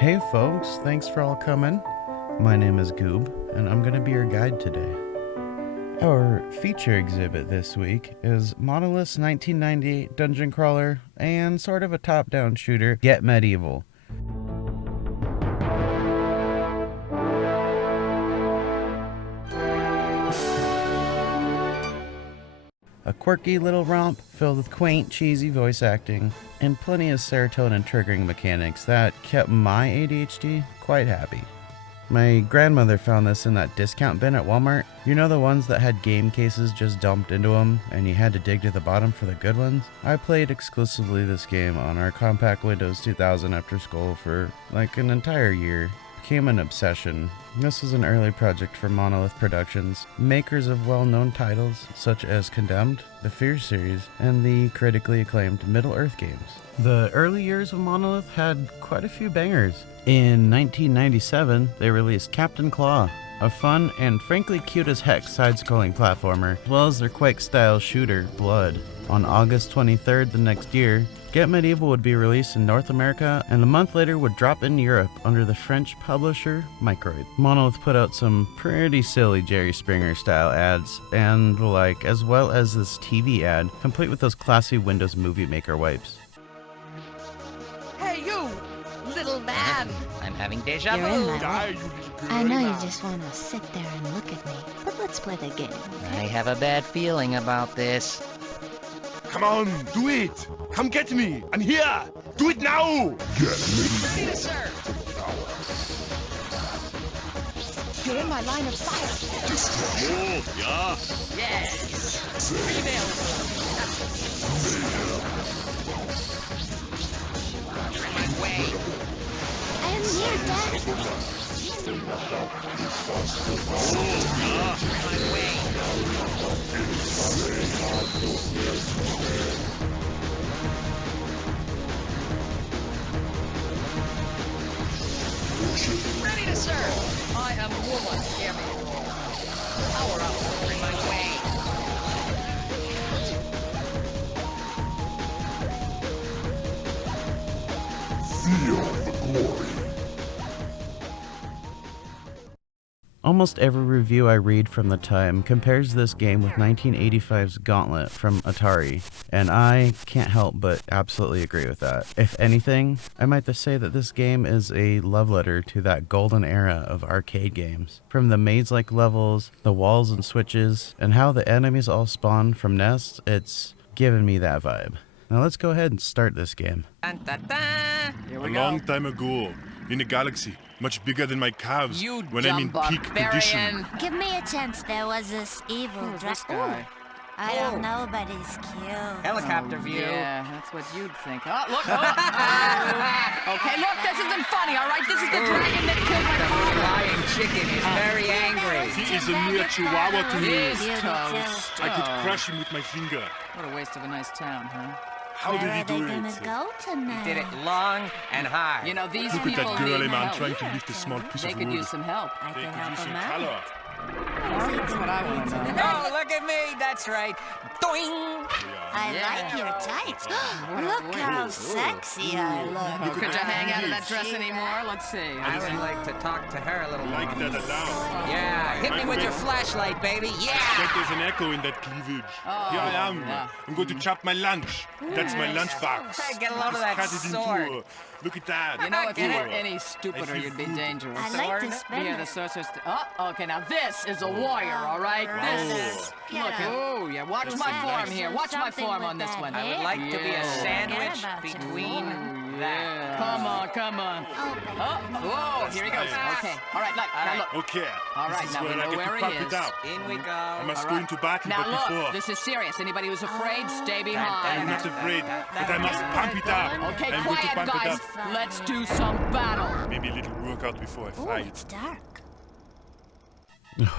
Hey folks, thanks for all coming. My name is Goob, and I'm going to be your guide today. Our feature exhibit this week is Monolith's 1998 dungeon crawler and sort of a top-down shooter, Get Medieval. A quirky little romp filled with quaint, cheesy voice acting and plenty of serotonin-triggering mechanics that kept my ADHD quite happy. My grandmother found this in that discount bin at Walmart. You know, the ones that had game cases just dumped into them and you had to dig to the bottom for the good ones? I played exclusively this game on our compact Windows 2000 after school for like an entire year. Became an obsession. This was an early project for Monolith Productions, makers of well-known titles such as Condemned, the Fear series, and the critically acclaimed Middle-earth games. The early years of Monolith had quite a few bangers. In 1997, they released Captain Claw, a fun and frankly cute as heck side-scrolling platformer, as well as their Quake-style shooter, Blood. On August 23rd the next year, Get Medieval would be released in North America, and a month later would drop in Europe under the French publisher Microid. Monolith put out some pretty silly Jerry Springer-style ads and the like, as well as this TV ad, complete with those classy Windows Movie Maker wipes. Hey, you! Little man! I'm having deja You're in vu. my way. I know you just want to sit there and look at me, but let's play the game, I okay? have a bad feeling about this. Come on, do it! Come get me! I'm here! Do it now! Yes, sir! You're in my line of fire! Oh, yeah? Yes! Female! My way. I am here, Dad. My way. Ready to serve! I am woman, hear me roar. Power up! My way. Almost every review I read from the time compares this game with 1985's Gauntlet from Atari, and I can't help but absolutely agree with that. If anything, I might just say that this game is a love letter to that golden era of arcade games. From the maze-like levels, the walls and switches, and how the enemies all spawn from nests, it's given me that vibe. Now let's go ahead and start this game. Dun, dun, dun. Here A we long go. time ago, in a galaxy much bigger than my calves, You when I'm in dumb peak condition. barbarian. Give me a chance. There was this evil This guy. I don't know, but he's cute. Helicopter view. Yeah, that's what you'd think. Oh, look! Okay, look, this isn't funny, all right? This is the dragon that killed my father. Lying chicken is very angry. He is a mere chihuahua to me. He's toast. I could crush him with my finger. What a waste of a nice town, huh? How Where did he are they do gonna it? go tonight? Did it long and hard. You know, these Look at people that girl, need man, help. trying to lift a small piece They of could wood. use some help. I They can could help use some him out. color. That's what I want to know. Oh, look at me. That's right. Doing. I Yeah. like your tights. What a Look waste. how sexy I look. Oh, could you hang out of that dress anymore? Let's see. I would like to talk to her a little more. Like that down. Yeah, hit me with your flashlight, baby. But Yeah. there's an echo in that cleavage. Oh, Here I am. yeah. I'm going to chop my lunch. That's my lunch box. Hey, get a load of Just that cut it into sword. Look at that. You know, if you Get were it? any stupider, you'd be dangerous. I like to Be spend here, the it. sorceress. Oh, okay. Now this is a warrior, all right. This is. Get Look. up. Oh, yeah. Watch Do my something. form here. Watch my Something form with on this that one. I would head. like to be a Yeah. sandwich Forget about you. between that. Yeah. Come on, come on. Oh, baby. Whoa, here he goes. Okay. All right, look. Now look. Okay. All right, This is now we where I know get where to he pump is. it out. In we go. I must All go right. into battle, Now but look, before. this is serious. Anybody who's afraid, stay I'm behind. not afraid, but I must pump it up. Okay, I'm going to quiet, pump it guys. up. Let's do some battle. Maybe a little workout before I Ooh, fight. it's dark.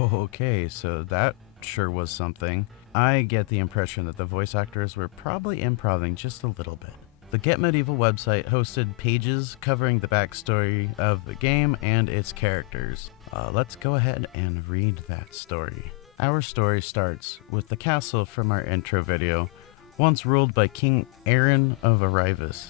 Okay, so that sure was something. I get the impression that the voice actors were probably improvising just a little bit. The Get Medieval website hosted pages covering the backstory of the game and its characters. Let's go ahead and read that story. Our story starts with the castle from our intro video, once ruled by King Aaron of Arrivas.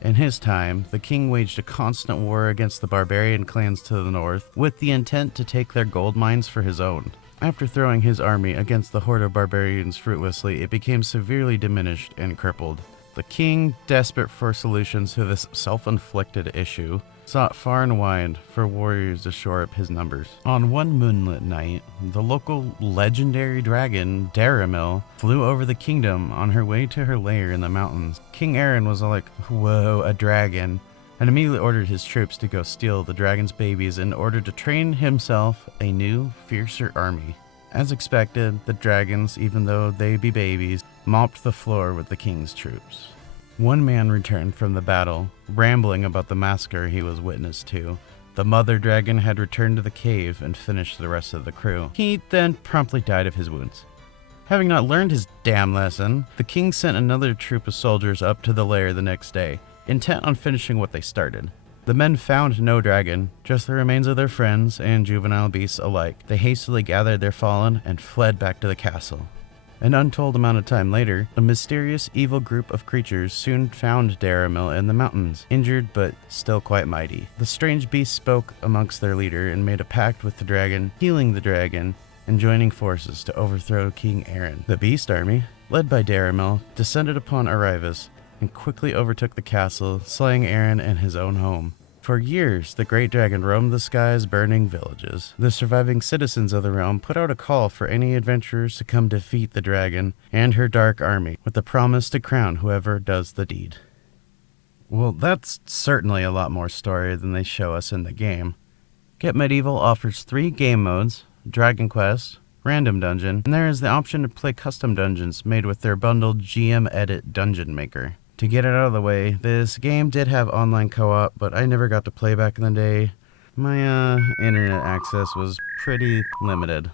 In his time, the king waged a constant war against the barbarian clans to the north, with the intent to take their gold mines for his own. After throwing his army against the horde of barbarians fruitlessly, it became severely diminished and crippled. The king, desperate for solutions to this self-inflicted issue, sought far and wide for warriors to shore up his numbers. On one moonlit night, the local legendary dragon, Daramil, flew over the kingdom on her way to her lair in the mountains. King Aaron was like, "Whoa, a dragon," and immediately ordered his troops to go steal the dragon's babies in order to train himself a new, fiercer army. As expected, the dragons, even though they be babies, mopped the floor with the king's troops. One man returned from the battle, rambling about the massacre he was witness to. The mother dragon had returned to the cave and finished the rest of the crew. He then promptly died of his wounds. Having not learned his damn lesson, the king sent another troop of soldiers up to the lair the next day, intent on finishing what they started. The men found no dragon, just the remains of their friends and juvenile beasts alike. They hastily gathered their fallen and fled back to the castle. An untold amount of time later, a mysterious evil group of creatures soon found Daramil in the mountains, injured but still quite mighty. The strange beasts spoke amongst their leader and made a pact with the dragon, healing the dragon and joining forces to overthrow King Aaron. The beast army, led by Daramil, descended upon Arrivus and quickly overtook the castle, slaying Aaron in his own home. For years, the great dragon roamed the skies, burning villages. The surviving citizens of the realm put out a call for any adventurers to come defeat the dragon and her dark army, with the promise to crown whoever does the deed. Well, that's certainly a lot more story than they show us in the game. Get Medieval offers 3 game modes: Dragon Quest, Random Dungeon, and there is the option to play custom dungeons made with their bundled GM Edit Dungeon Maker. To get it out of the way, this game did have online co-op, but I never got to play back in the day. My internet access was pretty limited.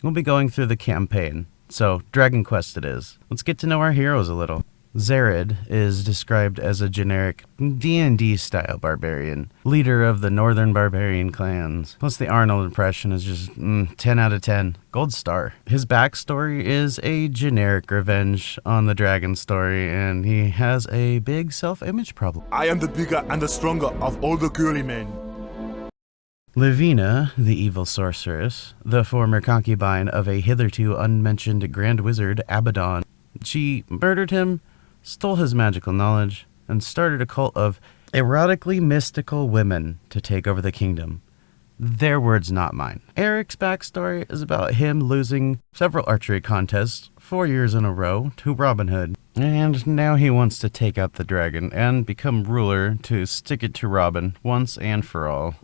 We'll be going through the campaign, so Dragon Quest it is. Let's get to know our heroes a little. Zared is described as a generic D&D style barbarian, leader of the northern barbarian clans. Plus the Arnold impression is just 10 out of 10, gold star. His backstory is a generic revenge on the dragon story, and he has a big self-image problem. I am the bigger and the stronger of all the girly men. Livina, the evil sorceress, the former concubine of a hitherto unmentioned grand wizard, Abaddon. She murdered him, stole his magical knowledge, and started a cult of erotically mystical women to take over the kingdom. Their words, not mine. Eric's backstory is about him losing several archery contests 4 years in a row to Robin Hood. And now he wants to take out the dragon and become ruler to stick it to Robin once and for all.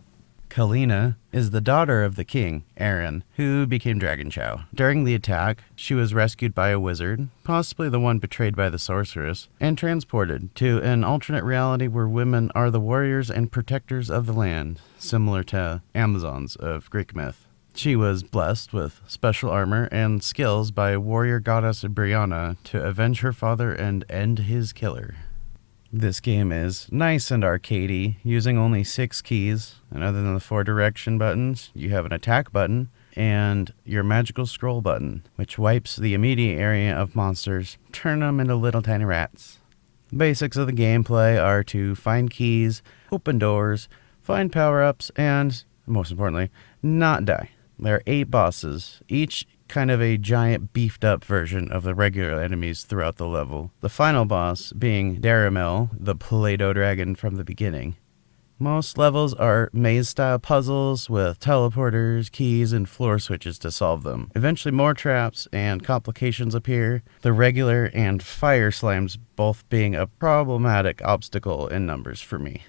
Kalina is the daughter of the king, Aaron, who became Dragon Chow. During the attack, she was rescued by a wizard, possibly the one betrayed by the sorceress, and transported to an alternate reality where women are the warriors and protectors of the land, similar to Amazons of Greek myth. She was blessed with special armor and skills by warrior goddess Brianna to avenge her father and end his killer. This game is nice and arcadey, using only 6 keys, and other than the 4 direction buttons, you have an attack button and your magical scroll button, which wipes the immediate area of monsters, turn them into little tiny rats. The basics of the gameplay are to find keys, open doors, find power-ups, and, most importantly, not die. There are 8 bosses, each kind of a giant beefed up version of the regular enemies throughout the level. The final boss being Daramil, the Play-Doh dragon from the beginning. Most levels are maze-style puzzles with teleporters, keys, and floor switches to solve them. Eventually more traps and complications appear, the regular and fire slimes both being a problematic obstacle in numbers for me.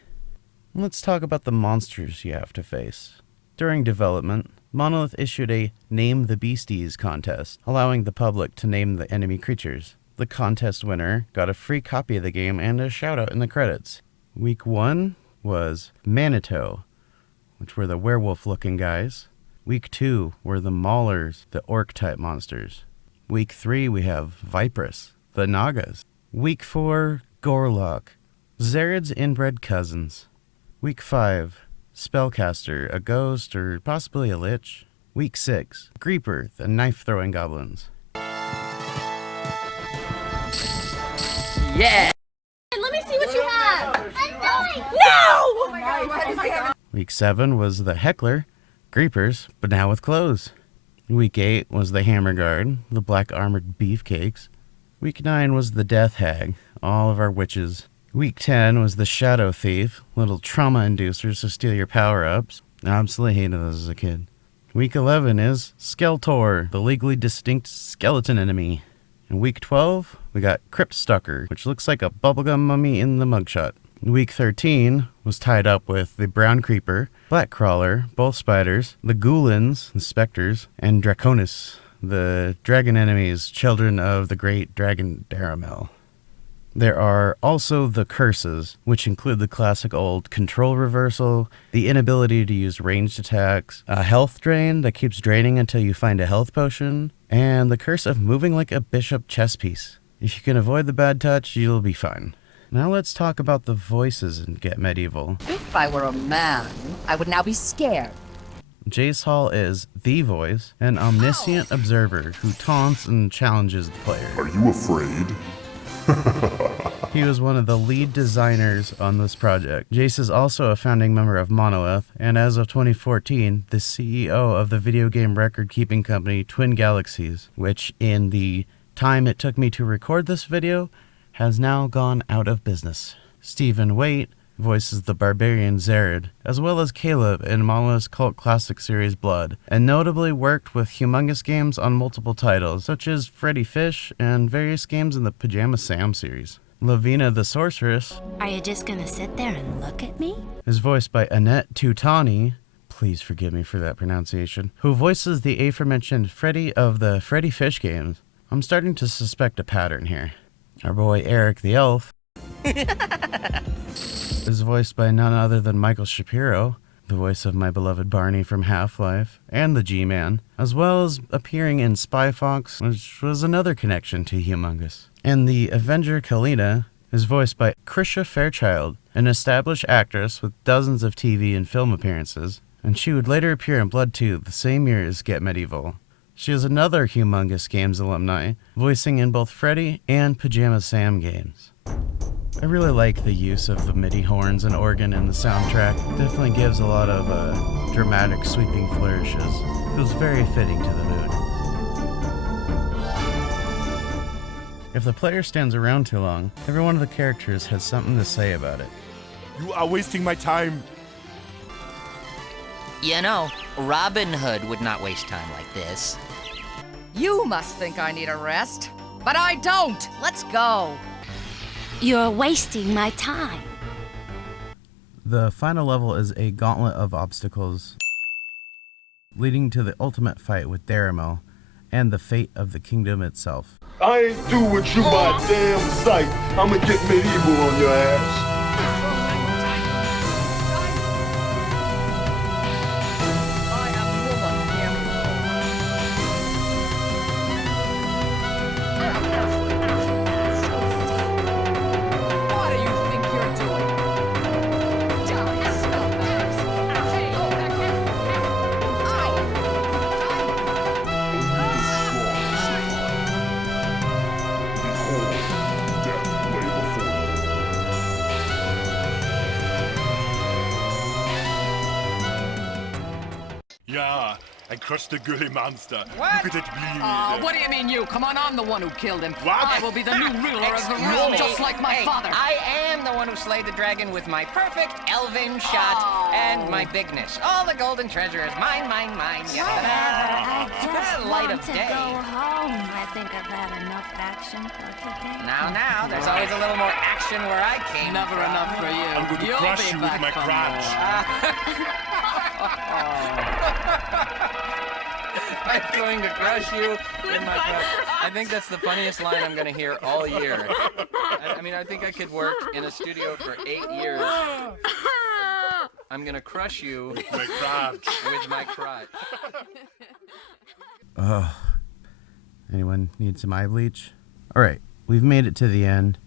Let's talk about the monsters you have to face. During development, Monolith issued a Name the Beasties contest, allowing the public to name the enemy creatures. The contest winner got a free copy of the game and a shout-out in the credits. Week 1 was Manito, which were the werewolf-looking guys. Week 2 were the Maulers, the orc-type monsters. Week 3 we have Vipress, the Nagas. Week 4, Gorlock, Zared's inbred cousins. Week 5, Spellcaster, a ghost or possibly a lich. Week 6, Creeper, the knife-throwing goblins. Yeah! And let me Week 7 was the Heckler, Creepers, but now with clothes. Week 8 was the Hammer Guard, the Black Armored Beefcakes. Week 9 was the Death Hag, all of our witches. Week 10 was the Shadow Thief, little trauma inducers to steal your power-ups. I absolutely hated those as a kid. Week 11 is Skeletor, the legally distinct skeleton enemy. In week 12, we got Crypt Stalker, which looks like a bubblegum mummy in the mugshot. Week 13 was tied up with the Brown Creeper, Black Crawler, both spiders, the Ghoulins, the Spectres, and Draconis, the dragon enemies, children of the great dragon Daramel. There are also the curses, which include the classic old control reversal, the inability to use ranged attacks, a health drain that keeps draining until you find a health potion, and the curse of moving like a bishop chess piece. If you can avoid the bad touch, you'll be fine. Now let's talk about the voices in Get Medieval. If I were a man, I would now be scared. Jace Hall is the voice, an omniscient observer who taunts and challenges the player. Are you afraid? He was one of the lead designers on this project. Jace is also a founding member of Monolith, and as of 2014, the CEO of the video game record-keeping company Twin Galaxies, which in the time it took me to record this video, has now gone out of business. Stephen Waite voices the barbarian Zared, as well as Caleb in Monolith's cult classic series Blood, and notably worked with Humongous Games on multiple titles, such as Freddy Fish and various games in the Pajama Sam series. Lavina the Sorceress Are you just gonna sit there and look at me? is voiced by Annette Tutani, please forgive me for that pronunciation, who voices the aforementioned Freddy of the Freddy Fish games. I'm starting to suspect a pattern here. Our boy Eric the Elf is voiced by none other than Michael Shapiro, the voice of my beloved Barney from Half-Life, and the G-Man, as well as appearing in Spy Fox, which was another connection to Humongous. And the Avenger Kalina is voiced by Krisha Fairchild, an established actress with dozens of TV and film appearances, and she would later appear in Blood 2 the same year as Get Medieval. She is another Humongous Games alumni, voicing in both Freddy and Pajama Sam games. I really like the use of the MIDI horns and organ in the soundtrack. It definitely gives a lot of dramatic sweeping flourishes. It was very fitting to the mood. If the player stands around too long, every one of the characters has something to say about it. You are wasting my time. You know, Robin Hood would not waste time like this. You must think I need a rest, but I don't. Let's go. You're wasting my time. The final level is a gauntlet of obstacles, leading to the ultimate fight with Daramel and the fate of the kingdom itself. I ain't do with you by a damn sight. I'ma get medieval on your ass. I am woman, hear me. What do you think you're doing? Down, spellbearers. Hey, oh, that Yeah, I crushed the girly monster. What? Look at it bleed. What do you mean you? Come on, I'm the one who killed him. What? I will be the new ruler of the realm, just like my father. I am the one who slayed the dragon with my perfect elven shot and my bigness. All the golden treasure is mine, mine, mine. I Yeah. just Light want of to day. go home. I think I've had enough action for today. Now, there's always a little more action where I came. Never from. enough for you. I'm going to You'll crush be you with back my for crotch. I'm going to crush you in my crotch. I think that's the funniest line I'm going to hear all year. I mean, I think I could work in a studio for 8 years. I'm going to crush you My crotch. with my crotch. Ugh. Anyone need some eye bleach? Alright, we've made it to the end.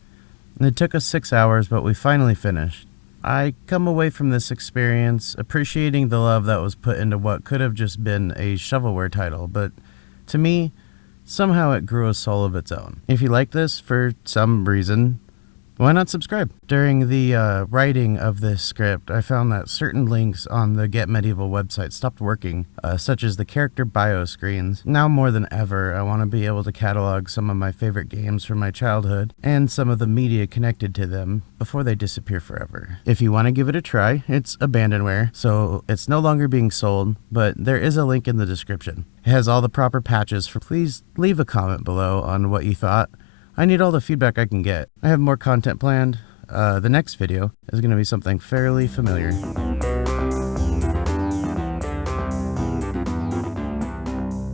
It took us 6 hours, but we finally finished. I come away from this experience appreciating the love that was put into what could have just been a shovelware title, but to me, somehow it grew a soul of its own. If you like this for some reason, why not subscribe? During the writing of this script, I found that certain links on the Get Medieval website stopped working, such as the character bio screens. Now more than ever, I want to be able to catalog some of my favorite games from my childhood and some of the media connected to them before they disappear forever. If you want to give it a try, it's abandonware, so it's no longer being sold, but there is a link in the description. It has all the proper patches for. Please leave a comment below on what you thought. I need all the feedback I can get. I have more content planned. The next video is going to be something fairly familiar.